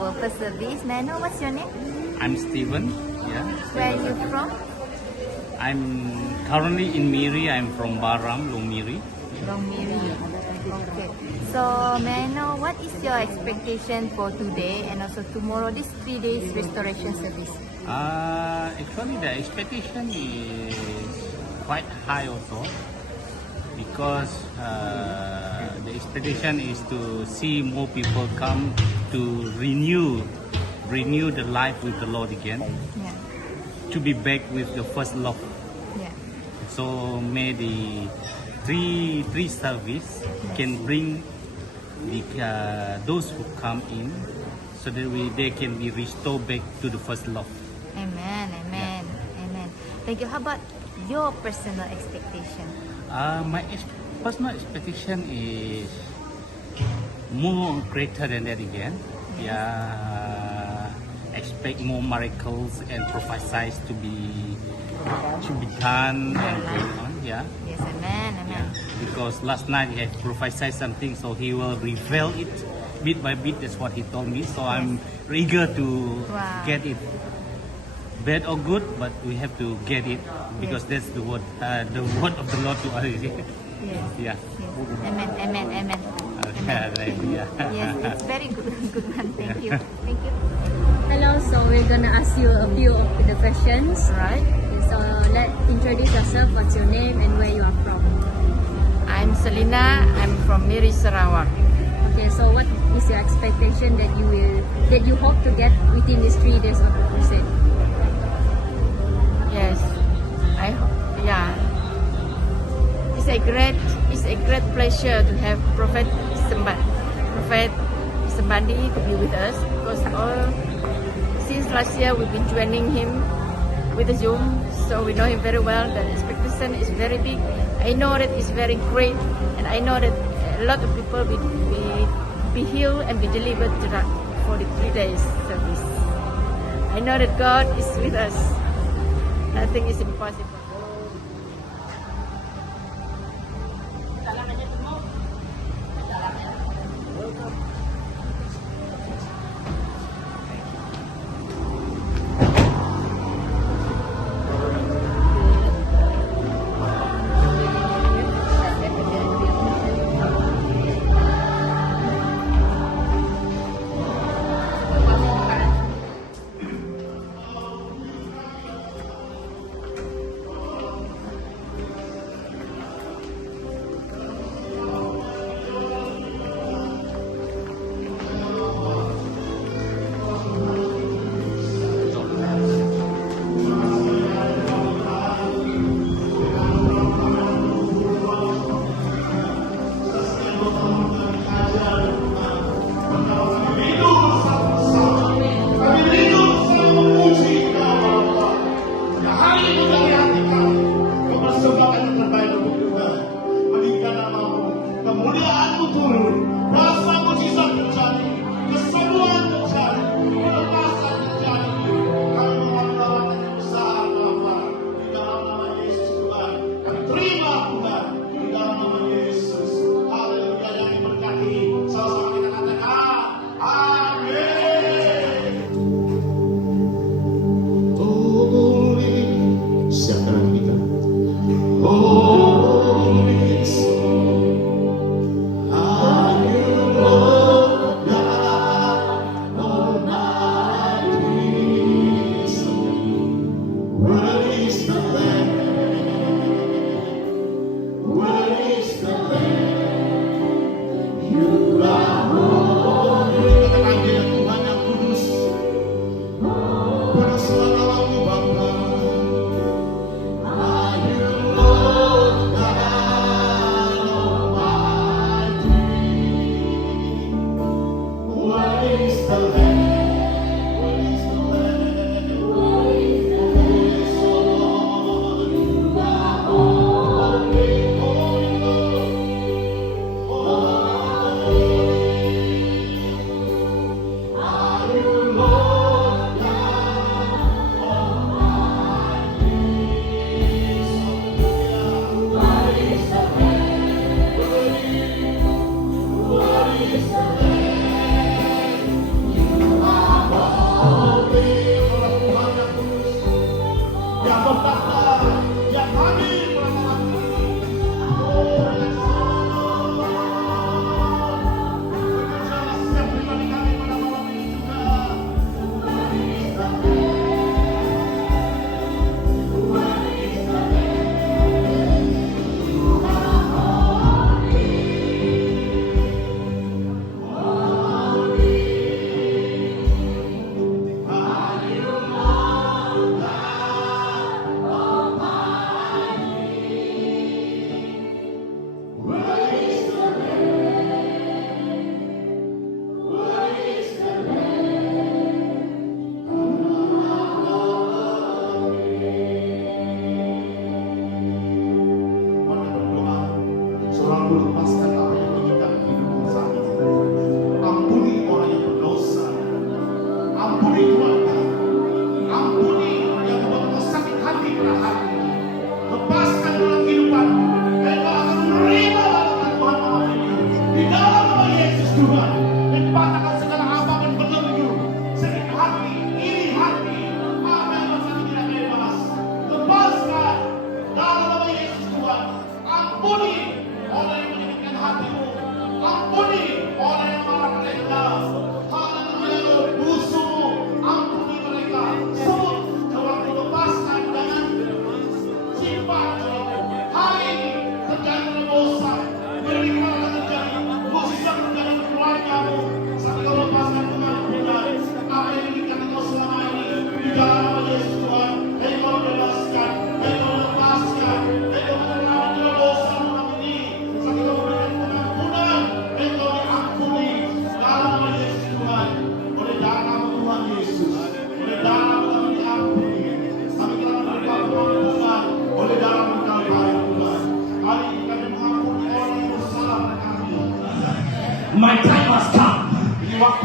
our first service. May I know what's your name? I'm Steven. Yeah. Where are you from? I'm currently in Miri. I'm from Baram, Lumiri. From Miri. Okay. So may I know what is your expectation for today and also tomorrow? This 3 days restoration service. Actually, the expectation is quite high also because the expectation is to see more people come to renew the life with the Lord again. Yeah. To be back with the first love. Yeah. So may the three service can bring those who come in, so that they can be restored back to the first love. Amen. Amen. Amen. Thank you. How about your personal expectation? My personal expectation is more greater than that again. Yes. Yeah, expect more miracles and prophesies to be done and going on. Yeah. Yes. Amen. Amen. Yeah. Because last night he had prophesied something, so he will reveal it bit by bit. That's what he told me. So I'm eager to Wow. get it. Bad or good, but we have to get it because that's the word of the Lord to us. Yes. Yeah. Yes. Amen. Amen. Amen. Okay, yeah. Yes, it's very good. Good one. Thank you. Thank you. Hello, so we're gonna ask you a few of the questions. Right. Okay, so introduce yourself. What's your name and where you are from? I'm Selina. I'm from Miri, Sarawak. Okay, so what is your expectation that you hope to get within these 3 days of crusade? Yes, yeah. It's a great pleasure to have Prophet Sibandi to be with us because since last year we've been joining him with the Zoom, so we know him very well. The expectation is very big. I know that it's very great, and I know that a lot of people will be healed and be delivered for the 3 days service. I know that God is with us. Nothing is impossible.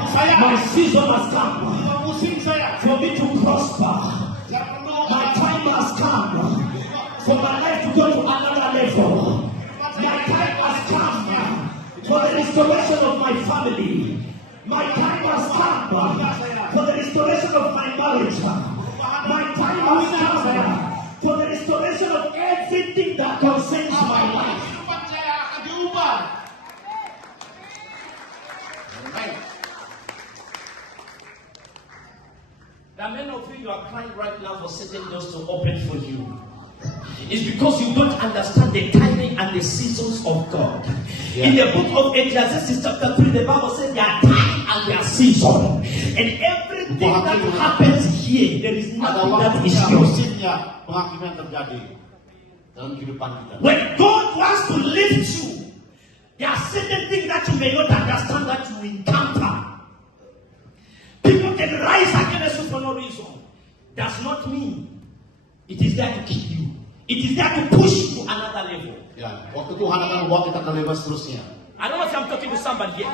My season has come for me to prosper. My time has come for my life to go to another level. My time has come for the restoration of my family. My time has come for the restoration of my marriage. My time has come for the restoration of everything that concerns my life. There are many of you are crying right now for certain doors to open for you. It's because you don't understand the timing and the seasons of God. In the book of Ecclesiastes chapter 3, the Bible says there are time and there are season. And everything that happens here, there is nothing that is yours. When God wants to lift you, there are certain things that you may not understand that you encounter. People can rise against you for no reason. Does not mean it is there to kill you. It is there to push you to another level. Waktu Tuhan akan membawa kita ke level seterusnya. I don't know if I'm talking to somebody here.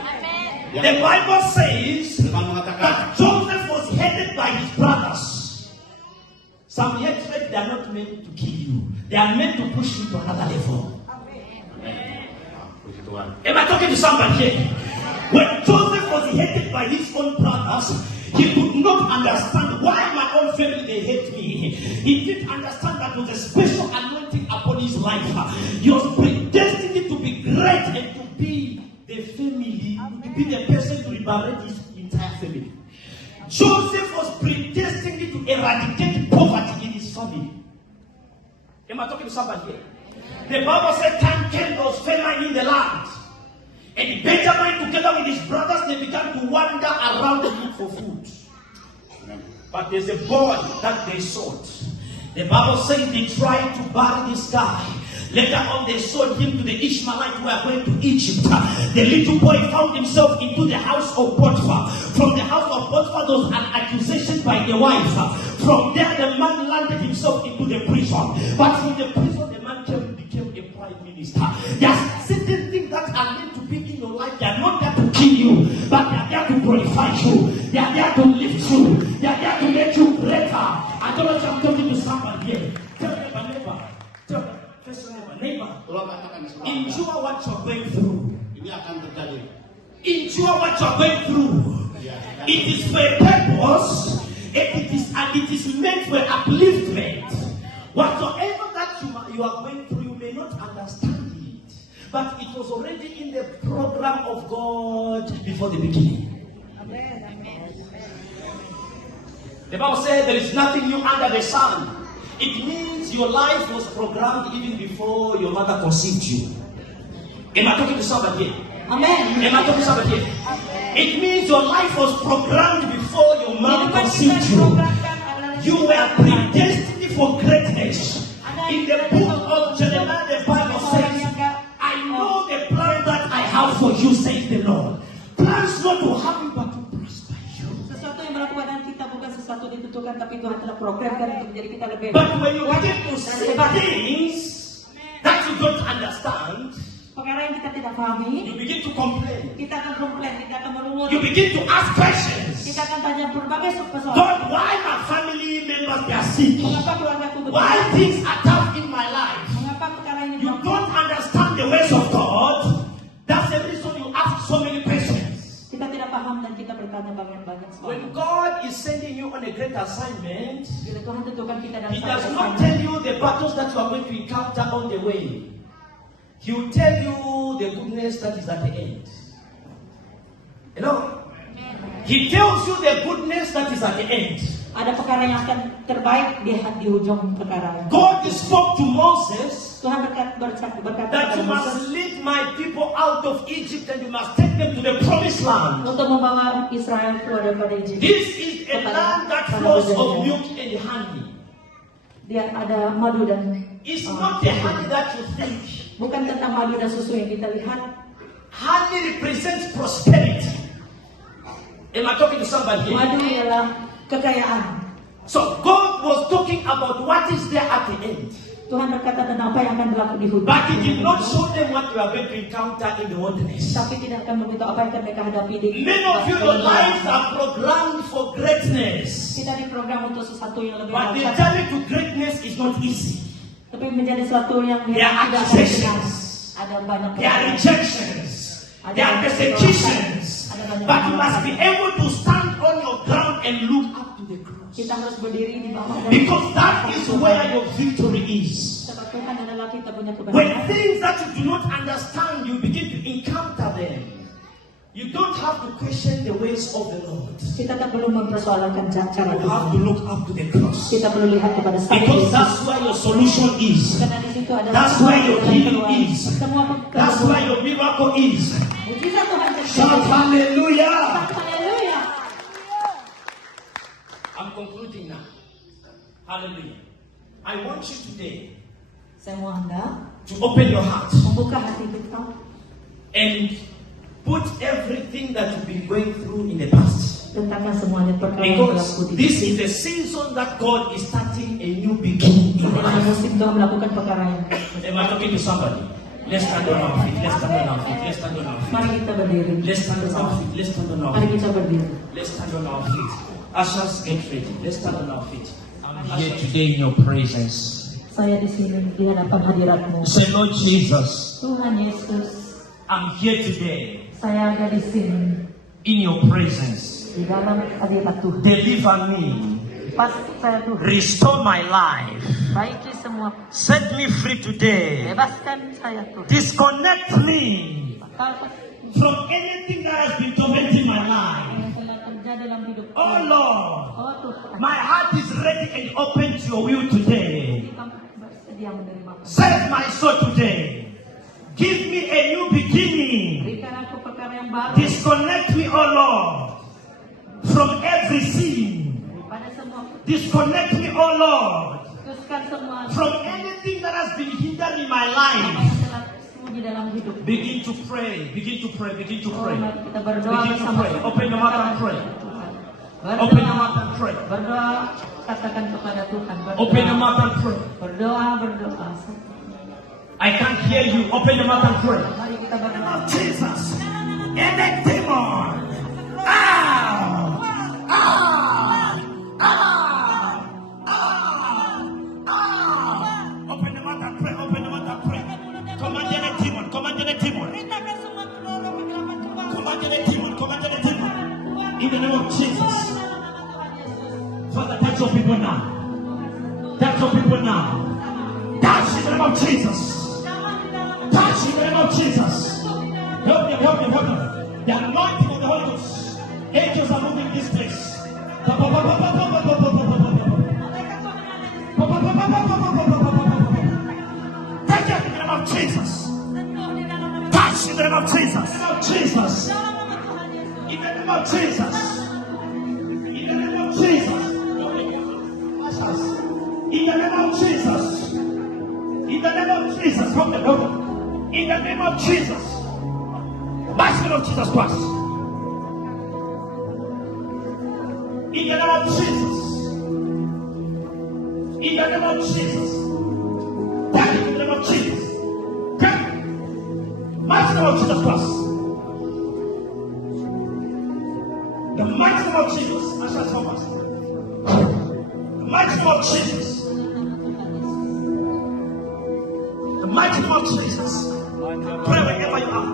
The Bible says that Joseph was headed by his brothers. Some hatred, they are not meant to kill you. They are meant to push you to another level. Am I talking to somebody here? When Joseph was hated by his own brothers, he could not understand why my own family they hate me. He didn't understand that there was a special anointing upon his life. He was predestined to be great and to be the family, to be the person to liberate his entire family. Joseph was predestined to eradicate poverty in his family. Am I talking to somebody here? The Bible said time came, there was famine in the land. And Benjamin, together with his brothers, they began to wander around and look for food. But there's a boy that they sought. The Bible says they tried to bury this guy. Later on, they sold him to the Ishmaelites who are going to Egypt. The little boy found himself into the house of Potiphar. From the house of Potiphar, there was an accusation by the wife. From there, the man landed himself into the prison. But from the prison, the man became a prime minister. There are certain things that are meant to be in your life. They are not there to kill you, but they are there to glorify you. They are there to lift you. They are there to make you greater. I don't know if I'm talking to somebody here. Tell neighbor. Tell neighbor. Endure what you're going through. Endure what you're going through. It is for a purpose. It is meant for upliftment. Whatsoever that you are going through, you may not understand it, but it was already in the program of God before the beginning. Amen. The Bible says there is nothing new under the sun. It means your life was programmed even before your mother conceived you. Am I talking to somebody here? Amen. Am I talking to somebody here? Amen. It means your life was programmed before your mother conceived you. You were predestined for greatness. In the book of Jeremiah, the Bible says, I know the plan that I have for you, says the Lord. Plans not to harm you, but to prosper you. But when you begin to see things that you don't understand, you begin to complain. You begin to ask questions. God, why my family members they are sick? Why things are tough in my life? You don't understand the ways of God. That's the reason you ask so many questions. When God is sending you on a great assignment, He does not tell you the battles that you are going to encounter on the way. He will tell you the goodness that is at the end. You know? He tells you the goodness that is at the end. Ada perkara yang akan terbaik di ujung perkara. God spoke to Moses Tuhan berkata that you must lead my people out of Egypt and you must take them to the promised land. Untuk membawa Israel keluar daripada Egypt. This is a land that flows of milk and honey. Dia ada madu dan It's not the honey that you think. Bukan tentang madu dan susu yang kita lihat. Honey represents prosperity. Am I talking to somebody here? Madu ialah kekayaan. So God was talking about what is there at the end. Tuhan berkata tentang apa yang akan berlaku di hujan. But He did not show them what you are going to encounter in the wilderness. Tapi tidak akan memberitahu apa yang akan mereka hadapi di. Many of you, your lives are programmed for greatness. Kita diprogram untuk sesuatu yang lebih But the dahsyat. journey to greatness is not easy. Tapi menjadi sesuatu yang There are tidak akan accusations. ada banyak There are rejections. There are persecutions. But you must be able to stand on your ground and look up to the cross. Kita harus berdiri di bawah. Because that is where your victory is. Sebab Tuhan adalah kita punya When kebenaran. things that you do not understand, you begin to encounter them. You don't have to question the ways of the Lord. Kita tak perlu mempersoalkan cara You have to Tuhan. look up to the cross. Kita perlu lihat kepada salib Because Yesus. that's where your solution is. Karena di situ ada That's semua where your jalan healing keluar. is. Semua That's where your miracle is. mujizat Tuhan Shout terjadi. hallelujah. Haleluya. I'm concluding now. Hallelujah. I want you today Saya mau Anda to open your heart membuka hati kita and put everything that you've been going through in the past. tentangkan semuanya perkara yang berlaku Because di this is the season that God is starting a new beginning in your Inilah life. musim Tuhan melakukan perkara yang. Am I talking to somebody? Let's stand on our feet. Let's stand on our feet. Let's stand on our feet. Mari kita berdiri. Let's stand on our feet. Let's stand on our Mari feet. kita berdiri. Let's stand on our feet. Ushers, get ready. Let's stand on our feet. I'm here today in your presence. Saya di sini di hadapan hadiratmu. Say, Lord Jesus, Tuhan Yesus, I'm here today saya ada di sini in your presence. di dalam hadirat Tuhan. Deliver me. Pas saya Tuhan, Restore my life. baiki semua, Set me free today. bebaskan saya Tuhan. Disconnect me Kalau from anything that has been tormenting my life. yang telah terjadi dalam hidup. Oh Lord, Oh Tuhan, my heart is ready and open to your will today. kami bersedia menerima. Save my soul today. Give me a new beginning. Berikan aku perkara yang baru Disconnect me, oh Lord, from every sin. pada semua. Disconnect me, oh Lord, Putuskan semua from anything that has been hindering my apa life. yang telah sembunyi dalam hidup. Begin to pray, begin to pray, begin to Oh, pray. mari kita berdoa Begin to bersama. pray. Open your mouth and pray. Tuhan. Open your mouth and pray. Berdoa, katakan kepada Tuhan. Berdoa, Open your mouth and pray. berdoa. I can't hear you. Open your mouth and pray. Mari kita berdoa. Oh, Jesus, any demon, out, out, out, out. Open your mouth and pray. Open your mouth and pray. Command any demon. Command any demon. Command any demon. Command any demon. In the name of Jesus. Father, touch your people now. Touch your people now. Touch in the name of Jesus. Touch in the name of Jesus. Help me, help me, help me. The anointing of the Holy Ghost. Angels are moving this place. Take it in the name of Jesus. Touch in the name of Jesus. In the name of Jesus. In the name of Jesus. In the name of Jesus. In the name of Jesus. In the name of Jesus. From the Lord. In the name of Jesus. Master of Jesus Christ. In the name of Jesus. In the name of Jesus. That in the name of Jesus. Okay? Master of Jesus Christ. The mighty name of Jesus. Master Thomas. The mighty name of Jesus. The mighty name of Jesus. Pray wherever you are.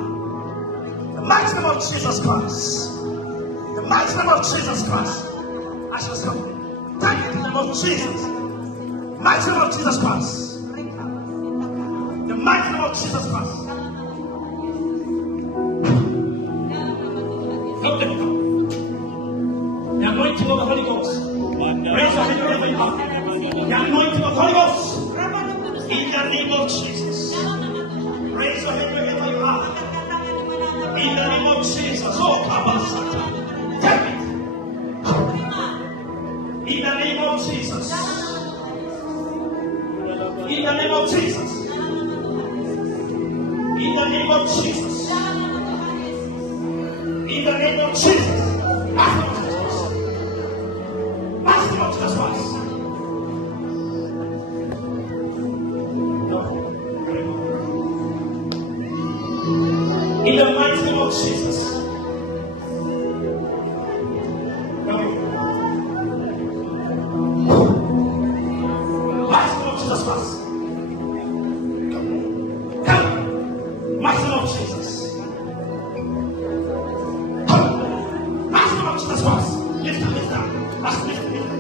The mighty name of Jesus Christ. The mighty name of Jesus Christ. I shall come. Thank you in the name of Jesus. The mighty name of Jesus Christ. The mighty name of Jesus Christ. Help them come. The anointing of the Holy Ghost. Raise your hand wherever you are. The anointing of the Holy Ghost. In the name of Jesus. Raise your hand wherever you are. In the name of Jesus. Oh, Kabasata. Help it. In the name of Jesus. In the name of Jesus. In the name of Jesus. In the name of Jesus. Master of Jesus Christ. Lift her, lift her. That's lift, lift her.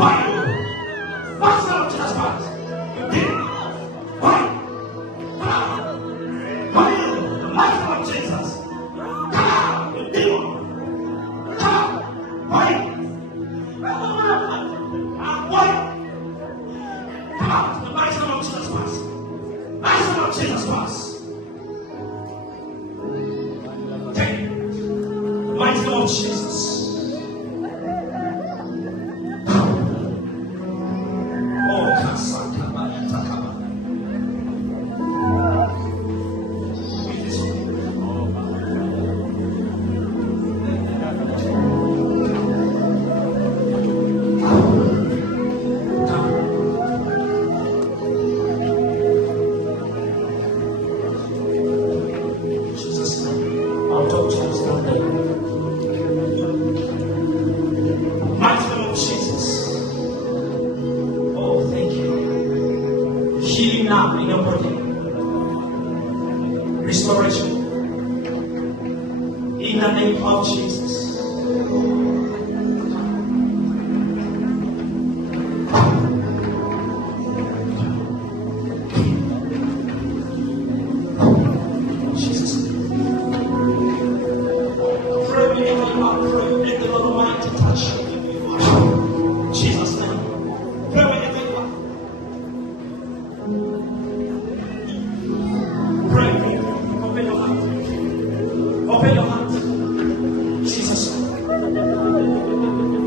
Why? What's wrong with Jesus Christ? Why? Why? The mighty name of Jesus. Come out, you demon. Come out. Why? Why? Come out, the mighty name of Jesus Christ. Mighty name of Jesus Christ. Take it. The mighty name of Jesus. Oh, Kasakaba, Yatakaba. Jesus' name. I'll talk to you someday. Mighty name of Jesus. Oh, thank you. Healing now in your body. Restoration. In the name of Jesus. Jesus' name. Pray wherever you are. Pray. Let the Lord Almighty touch you. Jesus' name. Pray wherever you are. Pray. Open your heart. Open your heart. Jesus' name.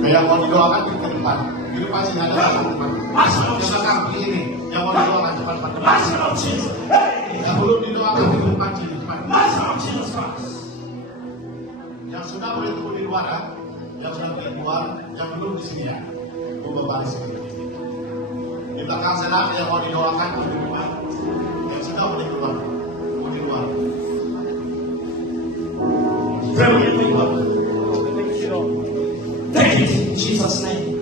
Yang mau didoakan di depan. Di depan sini ada orang depan. Master of Yang Jesus. belakang di sini. Yang mau didoakan cepat-cepat. Master of Jesus. Hey. Yang belum didoakan di depan sini cepat. Master of Jesus Christ. Yang sudah boleh tunggu di luar, yang sudah boleh keluar, yang belum di sini ya. Tunggu balik sini. Di belakang sana yang mau didoakan di depan. Yang sudah boleh keluar, tunggu di luar. Pray wherever you are. Take it in Jesus' name.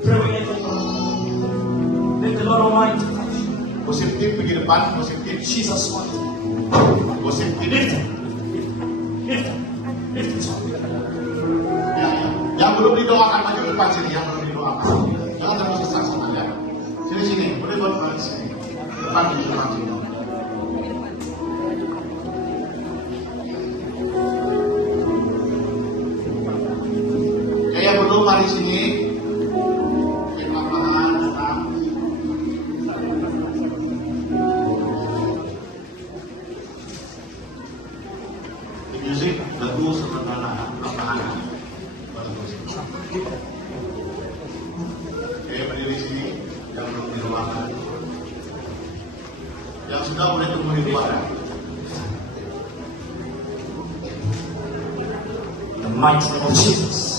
Pray wherever you are. Let the Lord Almighty touch you. Positif pergi depan, positif. Jesus wants you. Positif. Lift it. Lift it. Lift it up. Ya, ya. Yang belum didoakan maju ke depan sini, yang belum didoakan. Jangan terus sesak sama dia. Sini, boleh buat di sini. Depan sini. Ya, yang belum mari sini. Pelan-pelan datang. Music lagu sederhana, perlahan. Oke, berdiri sini, yang belum di ruangan. Yang sudah boleh tunggu di luar. The mighty name of Jesus.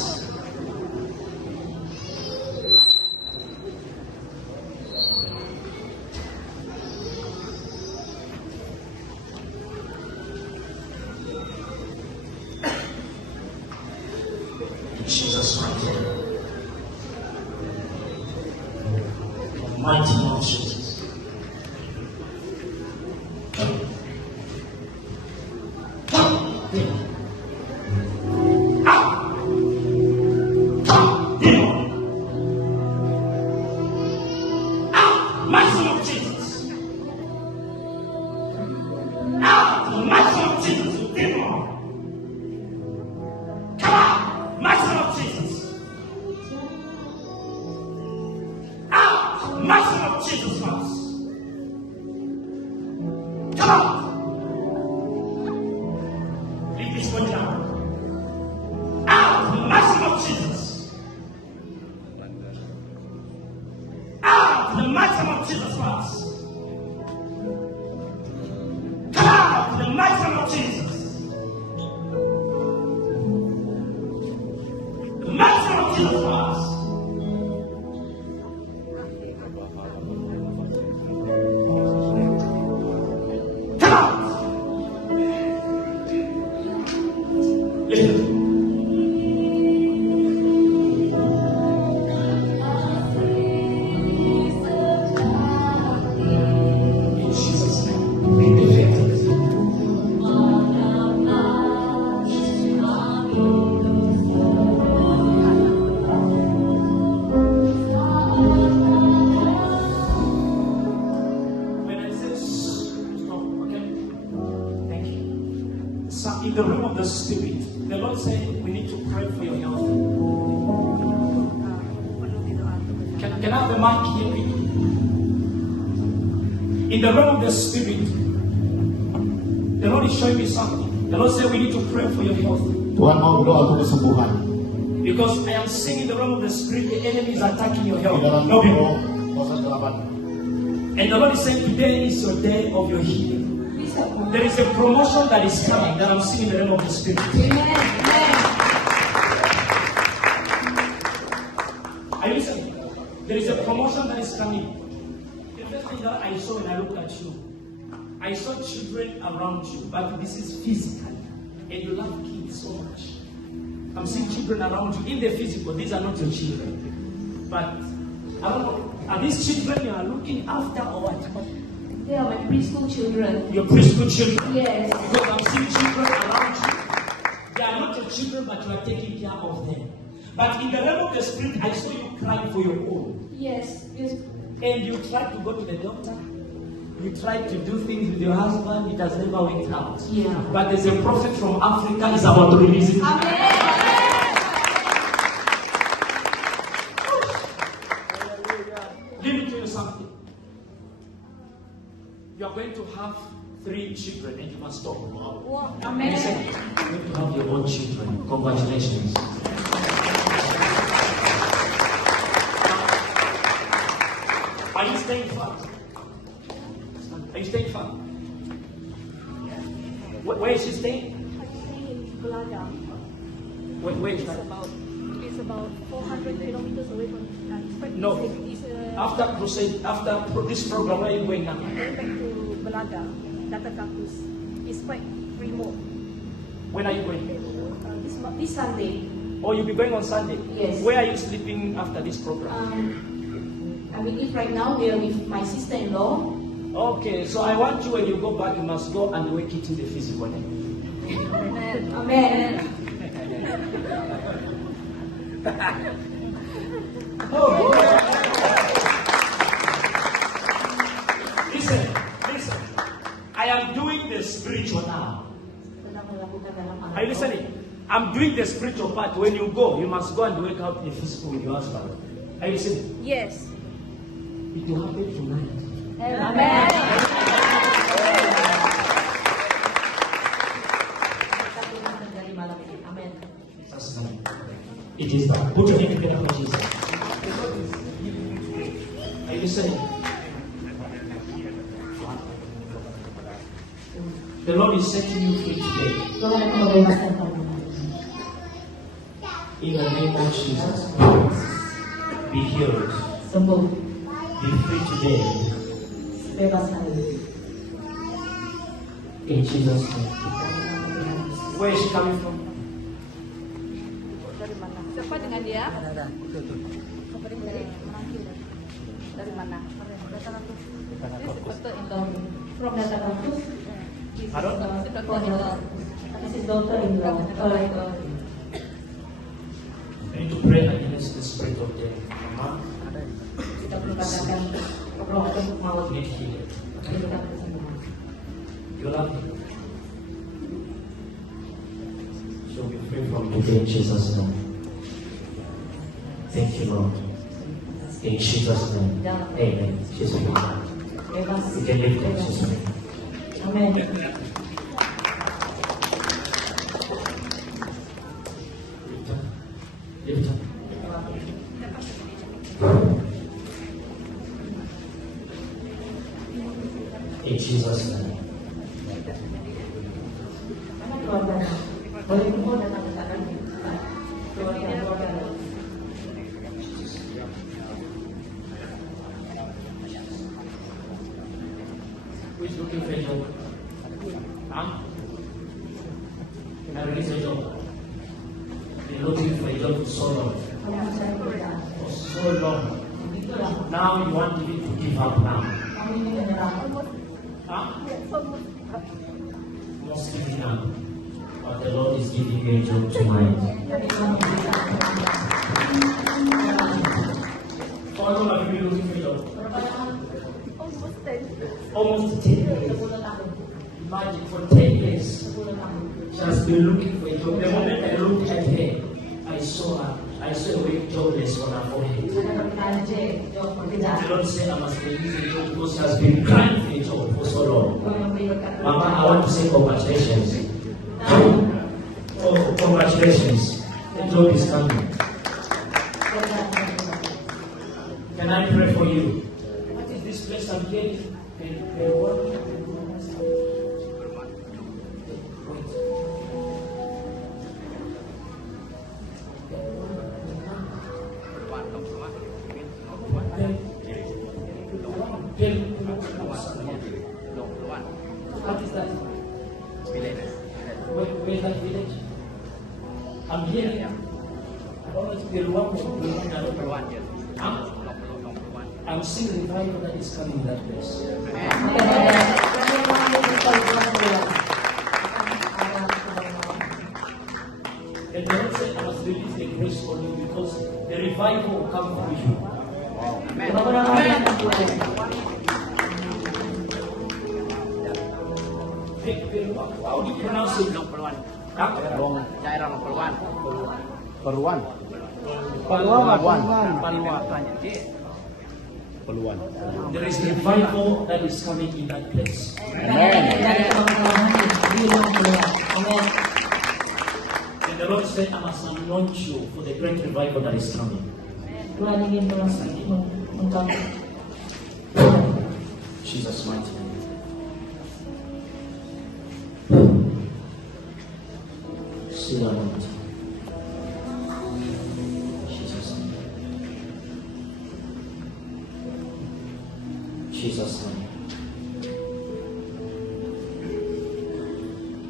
Jesus right here. The mighty name of Jesus. Mighty name of Jesus. Out, the mighty name of Jesus, you demon. Come out, mighty name of Jesus. Out, mighty name of Jesus Christ. Come out. Leave this one down. Out, mighty name of Jesus. Out, the mighty name of Jesus Christ. Come out, the mighty name of Jesus. The mighty name of Jesus Christ. Come out. Listen. In Jesus' name. Be defeated. So in the realm of the spirit, the Lord said we need to pray for your health. Can I have the mic here? In the realm of the spirit, the Lord is showing me something. The Lord said we need to pray for your health. Tuhan mau berdoa untuk kesembuhan. Because I am seeing in the realm of the spirit, the enemy is attacking your Di health. dalam No people. Pasal 8. And the Lord is saying today is your day of your healing. There is a promotion that is coming that I'm seeing in the realm of the spirit. Are you listening? There is a promotion that is coming. The first thing that I saw when I looked at you, I saw children around you, but this is physical. And you love kids so much. I'm seeing children around you in the physical. These are not your children. But I don't know, are these children you are looking after or what? They are my preschool children. Your preschool children? Yes. Because I'm seeing children around you. They are not your children, but you are taking care of them. But in the realm of the spirit, I saw you crying for your own. Yes. Yes. And you tried to go to the doctor. You tried to do things with your husband. It has never worked out. Yeah. But there's a prophet from Africa is about to release it. Amen. Let me tell you something. You are going to have 3 children and you must stop. Amen. Listen, you're going to have your own children. Congratulations. Are you staying fast? Are you staying fast? Where is she staying? Where is that? It's about 400 kilometers away from. No. After crusade, after this program, where are you going now? Going back to Belaga, Data Campus. It's quite remote. When are you going? This Sunday. Oh, you'll be going on Sunday? Yes. Where are you sleeping after this program? I believe right now we are with my sister-in-law. Okay, so I want you when you go back, you must go and work it in the physical. Eh? Amen. Oh, listen. I am doing the spiritual now. Are you listening? I'm doing the spiritual part. When you go, you must go and work out the physical with your husband. Are you listening? Yes. It will happen tonight. Amen. Amen. It is that. Put your hand together for Jesus. Are you listening? The Lord is setting you free today. Tuhan akan membebaskan kamu. In the name of Jesus. Be healed. Sembuh. Be free today. Bebas hari ini. In Jesus' name. Where is she coming from? Siapa dengan dia? Dari mana? From Data Campus. Pardon? This is daughter-in-law. I need to pray against the spirit of death. Mama, Kita mengatakan roh untuk maut. need healing. Berikan kesembuhan. You love me. She'll be free from today in Jesus' name. Thank you, Lord. In Jesus' name. Amen. She's free. Bebas. You can lift her. She's free. Amen. Lift her. In Jesus' name. Mana keluarga? Boleh kumpul datang ke sana. Keluarga. Who is looking for a job? Huh? Can I release a job? You're looking for a job for so long. For so long. Now you want to give up now. Huh? Almost giving up. But the Lord is giving you a job tonight. How long have you been looking for a job? Almost 10 years. Imagine for 10 years. She has been looking for a job. The moment I looked at her, I saw a weak jobless on her forehead. The Lord said I must release a job because she has been crying for a job for so long. Mama, I want to say congratulations. Oh, congratulations. The job is coming. Can I pray for you? What is this place I'm getting? What is that? Where is that village? I'm here. I'm seeing revival that is coming in that place. And the Lord said I must release the grace for you because the revival will come for you. How do you pronounce it? There is revival that is coming in that place. And the Lord said, I must anoint you for the great revival that is coming. Jesus' mighty name. See the anointing. Jesus' name. Jesus' name.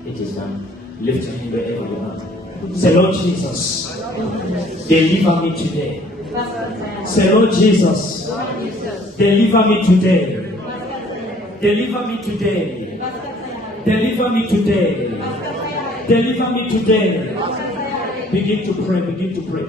It is done. Lift your hand wherever you are. Say, Lord Jesus, deliver me today. Say, Lord Jesus, deliver me today. Deliver me today. Deliver me today. Deliver me today. Begin to pray. Begin to pray.